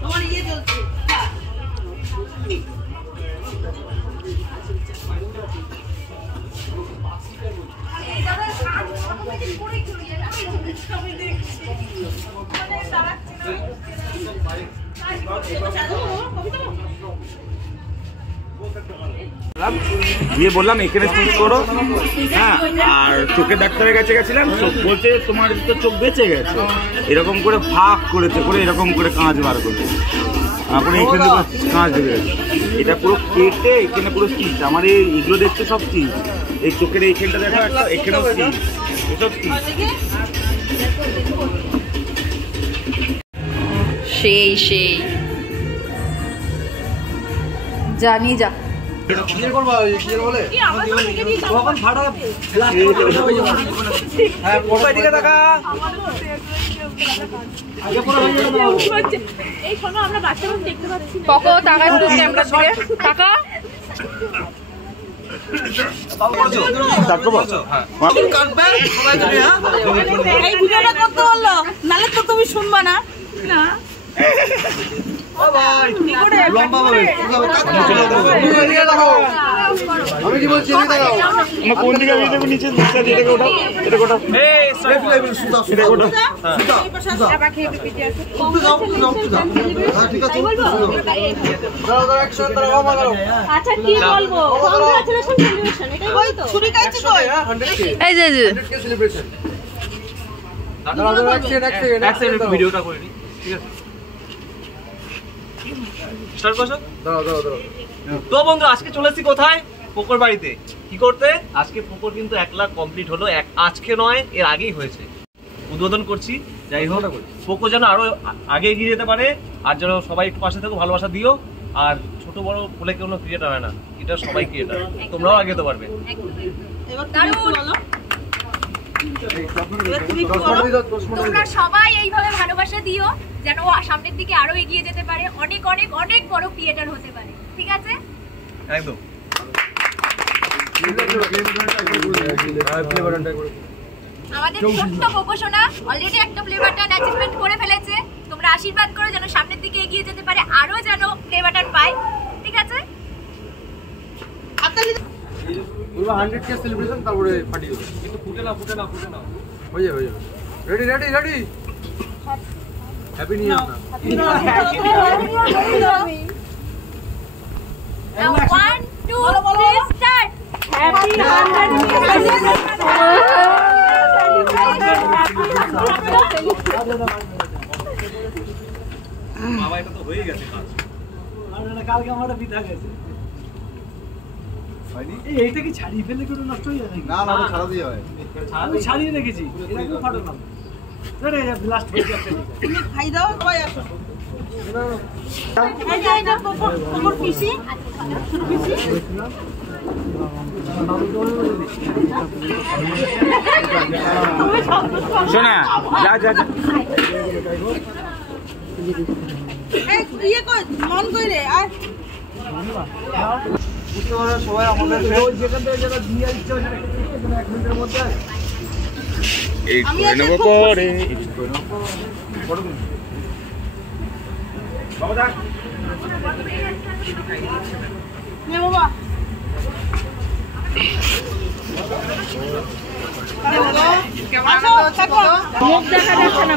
তোমার ইয়ে চলছে দিয়ে বললাম এখানে চুজ করো, হ্যাঁ। আর চোখের ডাক্তারের কাছে গেছিলাম, চোখ বলছে তোমার তো চোখ বেঁচে গেছে, এরকম করে ভাগ করেছে, করে এরকম করে কাঁচ বার করেছে, তারপরে এখানে কাঁচ দেবে। এটা পুরো কেটে এখানে পুরো স্টিচ, আমার এইগুলো দেখছো সব স্টিচ, এই চোখের এইখানটা দেখো একটা, এখানেও স্টিচ, এসব স্টিচ। সেই সেই জানি যা নালে তো তুমি শুনবা না। ভিডিওটা করে নিই, ঠিক আছে? স্টার্ট করছো? তো বন্ধু আজকে চলেছি কোথায়? পোকোর বাড়িতে। কি করতে? আজকে পোকোর কিন্তু 1 লাখ কমপ্লিট হলো, আজকে নয় এর আগেই হয়েছে। উদ্বোধন করছি। যাই হোক, পোকো যেন আরো আগে এগিয়ে যেতে পারে, আর যেন সবাই একটু পাশে থাকো, ভালোবাসা দিও। আর ছোট বড় বলে কোনো ক্রিয়েটার হয় না, এটা সবাই ক্রিয়েটার, তোমরাও আগে যেতে পারবে। তোমরা সবাই এইভাবে ভালোবাসা দিও যেন ও সামনের দিকে আরো এগিয়ে যেতে পারে, অনেক অনেক অনেক বড় ক্রিয়েটার হতে পারে, ঠিক আছে? একদম। আমাদের ছোট্ট পোকো সোনা অলরেডি একটা প্লে বাটন অ্যাচিভমেন্ট করে ফেলেছে। তোমরা আশীর্বাদ করো যেন সামনের দিকে এগিয়ে যেতে পারে, আরো যেন প্লে বাটন পায়, ঠিক আছে? 100k সেলিব্রেশন তারপরে পার্টি হবে, কিন্তু ফুটে না হয়ে যাবে ready ready ready happy new year. Now 1 2 3 start. Happy 100th বাবা, এটা তো হয়ে গেছে কাজ। কালকে আমারটা বিধা গেছে। এইটা কি ছাড়িয়ে ফেললে কোনো নষ্ট হয়ে যায়? না না, ছাড়া দিয়ে হয়, আমি ছাড়িয়ে রেখেছি, এটা কেউ ফাটো না। লাস্ট হয়ে যাচ্ছে, তুমি খাই দাও, সবাই আসো। এটা তোমার পিসি শোনা যা যা যা ইয়ে কই মন কইরে আর বুঝতে পারো সবাই আমাদের যেখান থেকে যেটা দিয়ে ইচ্ছা হয় 1 মিনিটের মধ্যে এই করে নেব পরে বাবা দা নে বাবা মুখ দেখা যাচ্ছে না।